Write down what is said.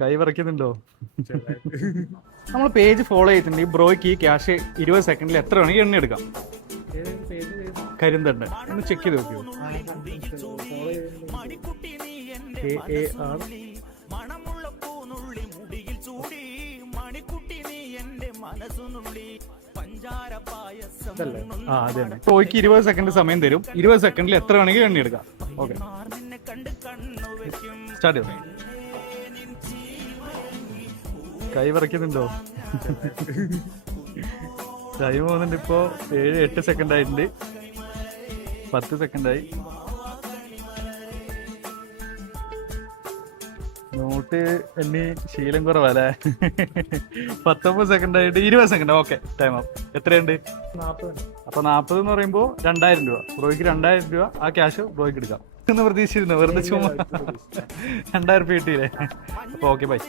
കൈ വിറയ്ക്കുന്നുണ്ടോ? നമ്മൾ page follow ചെയ്തിട്ടുണ്ട്. ഈ ബ്രോയ്ക്ക് ഈ ക്യാഷ് 20 സെക്കൻഡിൽ എത്ര വേണമെങ്കിൽ എണ്ണ എടുക്കാം. കരിന്തണ്ട് ഒന്ന് ചെക്ക് ചെയ്ത് നോക്കിയോ. AAR അതെ തന്നെ. ബ്രോയ്ക്ക് 20 സെക്കൻഡ് സമയം തരും. 20 സെക്കൻഡിൽ എത്ര വേണമെങ്കിൽ എണ്ണ എടുക്കാം. ഓക്കെ, സ്റ്റാർട്ട് ചെയ്തു. കൈ വിറയ്ക്കുന്നുണ്ടോ? ടൈം പോകുന്നുണ്ട്. ഇപ്പോ 7-8 സെക്കൻഡ് ആയിട്ടുണ്ട്. 10 സെക്കൻഡായി. നോട്ട് എണ്ണി ശീലം കുറവല്ലേ. 19 സെക്കൻഡ് ആയിട്ട് 20 സെക്കൻഡ്. ഓക്കെ, ടൈം ആവും. എത്രയുണ്ട്? 40. അപ്പൊ 40 എന്ന് പറയുമ്പോ 2000 രൂപ. ബ്രോയ്ക്ക് 2000 രൂപ ആ ക്യാഷ് ബ്രോയ്ക്ക് എടുക്കാം എന്ന് പ്രതീക്ഷിച്ചിരുന്നു. വെറുതെ ചുമ്മാ 2000 രൂപ കിട്ടിയില്ലേ? അപ്പൊ ഓക്കെ, ബൈ.